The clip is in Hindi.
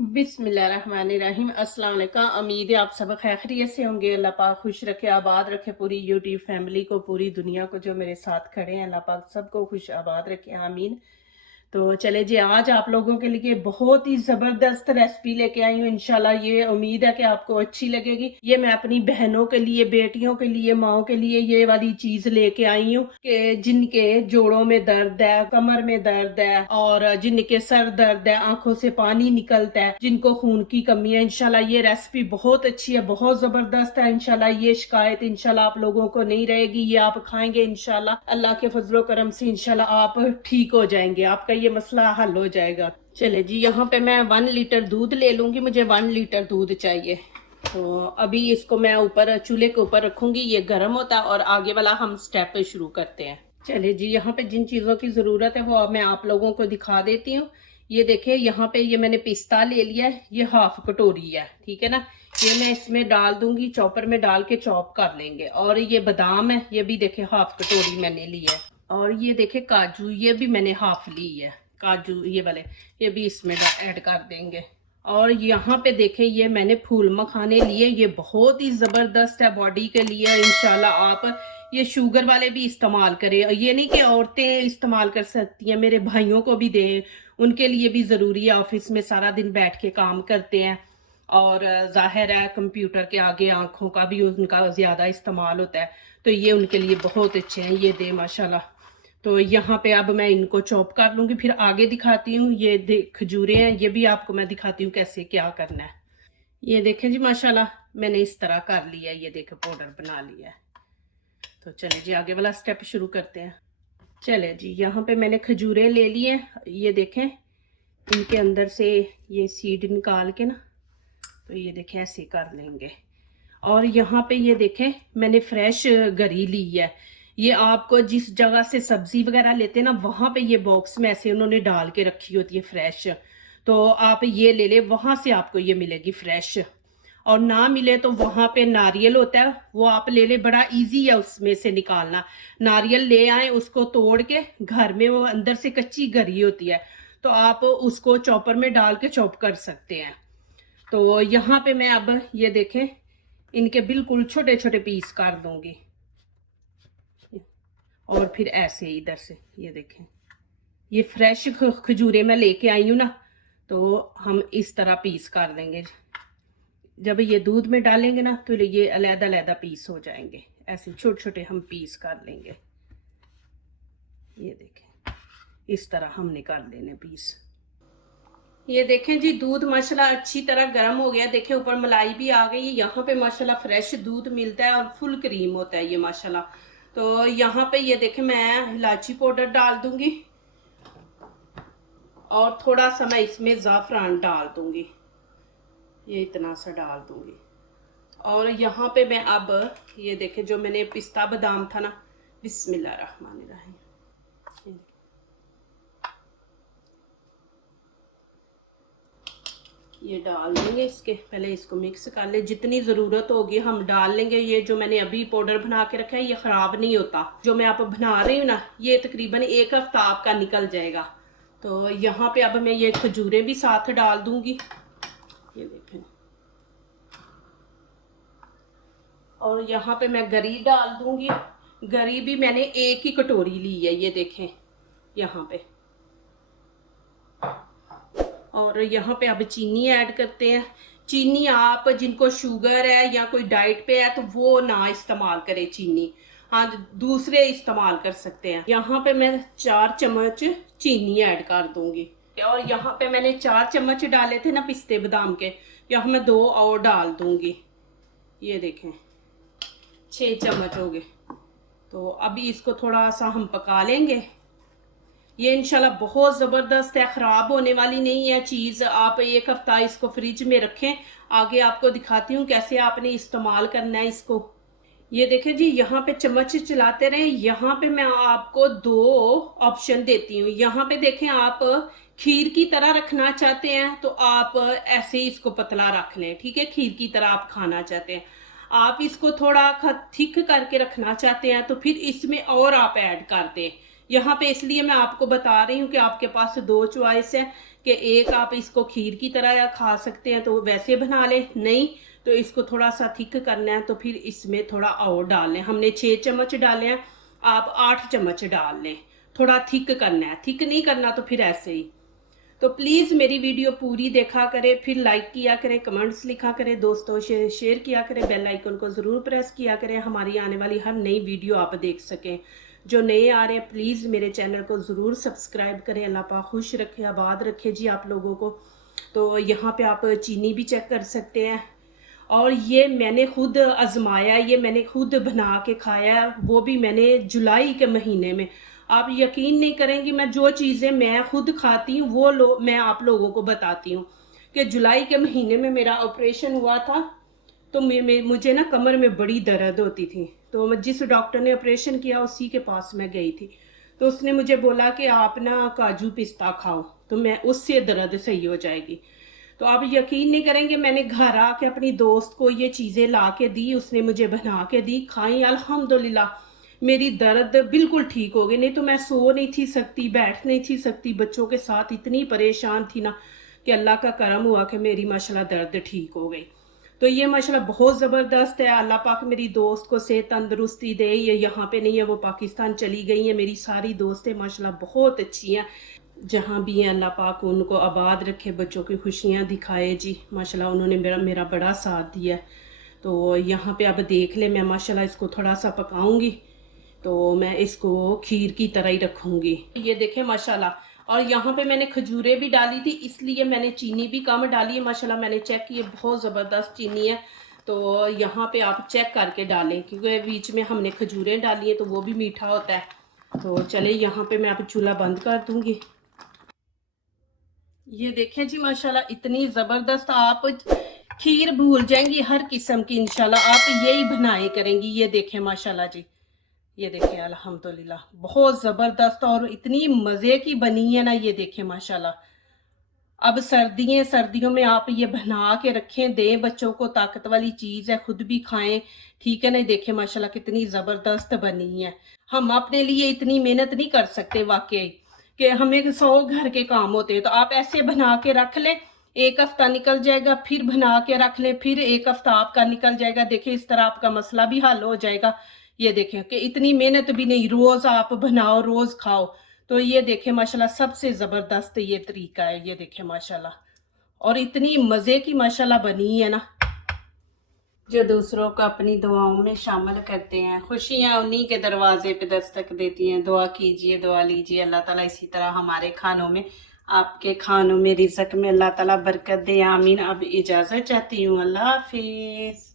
बिस्मिल्लाहिर्रहमानिर्रहीम। अस्सलाम वालेकुम। उम्मीद है आप सब खैरियत से होंगे। अल्लाह पाक खुश रखे, आबाद रखे पूरी यूट्यूब फैमिली को, पूरी दुनिया को। जो मेरे साथ खड़े हैं, अल्लाह पाक सबको खुश आबाद रखे, आमीन। तो चले जी, आज आप लोगों के लिए बहुत ही ज़बरदस्त रेसिपी लेके आई हूँ। इंशाल्लाह ये उम्मीद है कि आपको अच्छी लगेगी। ये मैं अपनी बहनों के लिए, बेटियों के लिए, माओ के लिए ये वाली चीज़ लेके आई हूँ कि जिनके जोड़ों में दर्द है, कमर में दर्द है और जिनके सर दर्द है, आंखों से पानी निकलता है, जिनको खून की कमी है। इंशाल्लाह ये रेसिपी बहुत अच्छी है, बहुत ज़बरदस्त है। इंशाल्लाह ये शिकायत इंशाल्लाह आप लोगों को नहीं रहेगी। ये आप खाएंगे इंशाल्लाह, अल्लाह के फजलो करम से इंशाल्लाह आप ठीक हो जाएंगे, आपका ये मसला हल हो जाएगा। चले जी, यहाँ पे मैं 1 लीटर दूध ले लूंगी। मुझे 1 लीटर दूध चाहिए। तो अभी इसको मैं ऊपर चूल्हे के ऊपर रखूंगी, ये गर्म होता है और आगे वाला हम स्टेप शुरू करते हैं। चलिए जी, यहाँ पे जिन चीज़ों की ज़रूरत है वो अब मैं आप लोगों को दिखा देती हूँ। ये देखिए, यहाँ पे ये मैंने पिस्ता ले लिया है, ये हाफ कटोरी है, ठीक है ना। ये मैं इसमें डाल दूंगी, चॉपर में डाल के चॉप कर लेंगे। और ये बादाम है, ये भी देखे हाफ कटोरी मैंने ली है। और ये देखे काजू, ये भी मैंने हाफ ली है, काजू ये वाले, ये भी इसमें ऐड कर देंगे। और यहाँ पे देखें, ये मैंने फूल मखाने लिए, ये बहुत ही ज़बरदस्त है बॉडी के लिए। इंशाल्लाह आप ये शुगर वाले भी इस्तेमाल करें। ये नहीं कि औरतें इस्तेमाल कर सकती हैं, मेरे भाइयों को भी दें, उनके लिए भी ज़रूरी है। ऑफिस में सारा दिन बैठ के काम करते हैं और जाहिर है कंप्यूटर के आगे आंखों का भी उनका ज़्यादा इस्तेमाल होता है, तो ये उनके लिए बहुत अच्छे हैं, ये दे माशाल्लाह। तो यहाँ पे अब मैं इनको चॉप कर लूँगी, फिर आगे दिखाती हूँ। ये खजूरें हैं, ये भी आपको मैं दिखाती हूँ कैसे क्या करना है। ये देखें जी, माशाल्लाह मैंने इस तरह कर लिया है, ये देखें पाउडर बना लिया है। तो चले जी, आगे वाला स्टेप शुरू करते हैं। चले जी, यहाँ पे मैंने खजूरें ले लिए, ये देखें इनके अंदर से ये सीड निकाल के ना, तो ये देखें ऐसे कर लेंगे। और यहाँ पे ये देखें मैंने फ्रेश गरी ली है। ये आपको जिस जगह से सब्जी वगैरह लेते हैं ना, वहां पे ये बॉक्स में ऐसे उन्होंने डाल के रखी होती है फ्रेश। तो आप ये ले ले, वहां से आपको ये मिलेगी फ्रेश। और ना मिले तो वहां पे नारियल होता है, वो आप ले ले, बड़ा इजी है उसमें से निकालना। नारियल ले आए, उसको तोड़ के घर में, वो अंदर से कच्ची गरी होती है, तो आप उसको चॉपर में डाल के चॉप कर सकते हैं। तो यहाँ पे मैं अब ये देखें इनके बिल्कुल छोटे छोटे पीस कर दूंगी। और फिर ऐसे इधर से ये देखें, ये फ्रेश खजूरें मैं लेके आई हूँ ना, तो हम इस तरह पीस कर देंगे। जब ये दूध में डालेंगे ना, तो ये अलग अलग पीस हो जाएंगे, ऐसे छोटे छोटे हम पीस कर लेंगे। ये देखें इस तरह हमने कर लेने पीस। ये देखें जी, दूध माशाल्लाह अच्छी तरह गर्म हो गया, देखें ऊपर मलाई भी आ गई है। यहाँ पे माशाल्लाह फ्रेश दूध मिलता है और फुल क्रीम होता है ये माशाल्लाह। तो यहाँ पे ये देखें मैं इलायची पाउडर डाल दूंगी और थोड़ा सा मैं इसमें ज़ाफ़रान डाल दूंगी, ये इतना सा डाल दूंगी। और यहाँ पे मैं अब ये देखें जो मैंने पिस्ता बादाम था ना, बिस्मिल्लाहिर्रहमानिर्रहीम, ये डाल देंगे। इसके पहले इसको मिक्स कर ले, जितनी ज़रूरत होगी हम डाल लेंगे। ये जो मैंने अभी पाउडर बना के रखा है ये ख़राब नहीं होता, जो मैं आप बना रही हूँ ना, ये तकरीबन 1 हफ्ता आपका निकल जाएगा। तो यहाँ पे अब मैं ये खजूरें भी साथ डाल दूंगी, ये देखें। और यहाँ पे मैं गरी डाल दूंगी। गरी भी मैंने 1 ही कटोरी ली है, ये देखें यहाँ पे। और यहाँ पे अब चीनी ऐड करते हैं। चीनी आप जिनको शुगर है या कोई डाइट पे है तो वो ना इस्तेमाल करे चीनी, हाँ दूसरे इस्तेमाल कर सकते हैं। यहाँ पे मैं 4 चम्मच चीनी ऐड कर दूंगी। और यहाँ पे मैंने 4 चम्मच डाले थे ना पिस्ते बादाम के, यहाँ मैं 2 और डाल दूंगी। ये देखें 6 चम्मच हो गए। तो अभी इसको थोड़ा सा हम पका लेंगे। ये इंशाल्लाह बहुत ज़बरदस्त है, ख़राब होने वाली नहीं है चीज़। आप 1 हफ्ता इसको फ्रिज में रखें। आगे आपको दिखाती हूँ कैसे आपने इस्तेमाल करना है इसको। ये देखें जी, यहाँ पे चम्मच चलाते रहे। यहाँ पे मैं आपको 2 ऑप्शन देती हूँ। यहाँ पे देखें, आप खीर की तरह रखना चाहते हैं तो आप ऐसे ही इसको पतला रख लें, ठीक है। खीर की तरह आप खाना चाहते हैं, आप इसको थोड़ा थिक करके रखना चाहते हैं तो फिर इसमें और आप ऐड कर दें। यहाँ पे इसलिए मैं आपको बता रही हूँ कि आपके पास 2 चॉइस है। कि एक आप इसको खीर की तरह खा सकते हैं तो वैसे बना लें, नहीं तो इसको थोड़ा सा थिक करना है तो फिर इसमें थोड़ा और डाल लें। हमने 6 चम्मच डाले हैं, आप 8 चम्मच डाल लें। थोड़ा थिक करना है, थिक नहीं करना तो फिर ऐसे ही। तो प्लीज़ मेरी वीडियो पूरी देखा करें, फिर लाइक किया करें, कमेंट्स लिखा करें, दोस्तों से शेयर किया करें, बेल आइकन को ज़रूर प्रेस किया करें, हमारी आने वाली हर नई वीडियो आप देख सकें। जो नए आ रहे हैं प्लीज़ मेरे चैनल को ज़रूर सब्सक्राइब करें। अल्लाह पाक खुश रखे, आबाद रखे जी आप लोगों को। तो यहाँ पे आप चीनी भी चेक कर सकते हैं। और ये मैंने खुद आजमाया, ये मैंने खुद बना के खाया, वो भी मैंने जुलाई के महीने में। आप यकीन नहीं करेंगी, मैं जो चीज़ें मैं खुद खाती हूँ वो मैं आप लोगों को बताती हूँ कि जुलाई के महीने में मेरा ऑपरेशन हुआ था। तो मुझे ना कमर में बड़ी दर्द होती थी। तो मैं जिस डॉक्टर ने ऑपरेशन किया उसी के पास मैं गई थी। तो उसने मुझे बोला कि आप ना काजू पिस्ता खाओ तो मैं उससे दर्द सही हो जाएगी। तो आप यकीन नहीं करेंगे, मैंने घर आके अपनी दोस्त को ये चीज़ें ला के दी, उसने मुझे बना के दी, खाई, अल्हम्दुलिल्लाह मेरी दर्द बिल्कुल ठीक हो गई। नहीं तो मैं सो नहीं थी सकती, बैठ नहीं थी सकती, बच्चों के साथ इतनी परेशान थी ना कि अल्लाह का करम हुआ कि मेरी माशाल्लाह दर्द ठीक हो गई। तो ये माशाल्लाह बहुत ज़बरदस्त है। अल्लाह पाक मेरी दोस्त को सेहत तंदुरुस्ती दे, ये यहाँ पे नहीं है, वो पाकिस्तान चली गई है। मेरी सारी दोस्तें माशाल्लाह बहुत अच्छी हैं, जहाँ भी हैं अल्लाह पाक उनको आबाद रखे, बच्चों की खुशियाँ दिखाए जी। माशाल्लाह उन्होंने मेरा बड़ा साथ दिया है। तो यहाँ पे अब देख ले, मैं माशाल्लाह इसको थोड़ा सा पकाऊंगी तो मैं इसको खीर की तरह ही रखूंगी। ये देखें माशाल्लाह। और यहाँ पे मैंने खजूरें भी डाली थी, इसलिए मैंने चीनी भी कम डाली है। माशाल्लाह मैंने चेक की, बहुत ज़बरदस्त चीनी है। तो यहाँ पे आप चेक करके डालें, क्योंकि बीच में हमने खजूरें डाली है तो वो भी मीठा होता है। तो चले यहाँ पे मैं अब चूल्हा बंद कर दूंगी। ये देखें जी माशाल्लाह इतनी ज़बरदस्त, आप खीर भूल जाएंगी हर किस्म की, इंशाल्लाह आप यही बनाए करेंगी। ये देखें माशाल्लाह जी, ये देखें अल्हम्दुलिल्लाह बहुत ज़बरदस्त और इतनी मज़े की बनी है ना। ये देखें माशाल्लाह। अब सर्दियों में आप ये बना के रखें, दें बच्चों को, ताकत वाली चीज़ है, खुद भी खाएं, ठीक है ना। देखें माशाल्लाह कितनी ज़बरदस्त बनी है। हम अपने लिए इतनी मेहनत नहीं कर सकते वाकई, कि हमें 100 घर के काम होते हैं। तो आप ऐसे बना के रख लें, एक हफ्ता निकल जाएगा, फिर बना के रख लें, फिर एक हफ्ता आपका निकल जाएगा। देखिए इस तरह आपका मसला भी हल हो जाएगा। ये देखें कि इतनी मेहनत भी नहीं, रोज़ आप बनाओ रोज़ खाओ। तो ये देखें माशाल्लाह सबसे ज़बरदस्त ये तरीका है। ये देखें माशाल्लाह, और इतनी मज़े की माशाल्लाह बनी है ना। जो दूसरों को अपनी दुआओं में शामिल करते हैं, खुशियां उन्हीं के दरवाजे पे दस्तक देती हैं। दुआ कीजिए, दुआ लीजिए, अल्लाह ताला इसी तरह हमारे खानों में, आपके खानों में, रिज़्क़ में अल्लाह ताला बरकत दे, आमीन। अब इजाज़त चाहती हूँ, अल्लाह हाफिज़।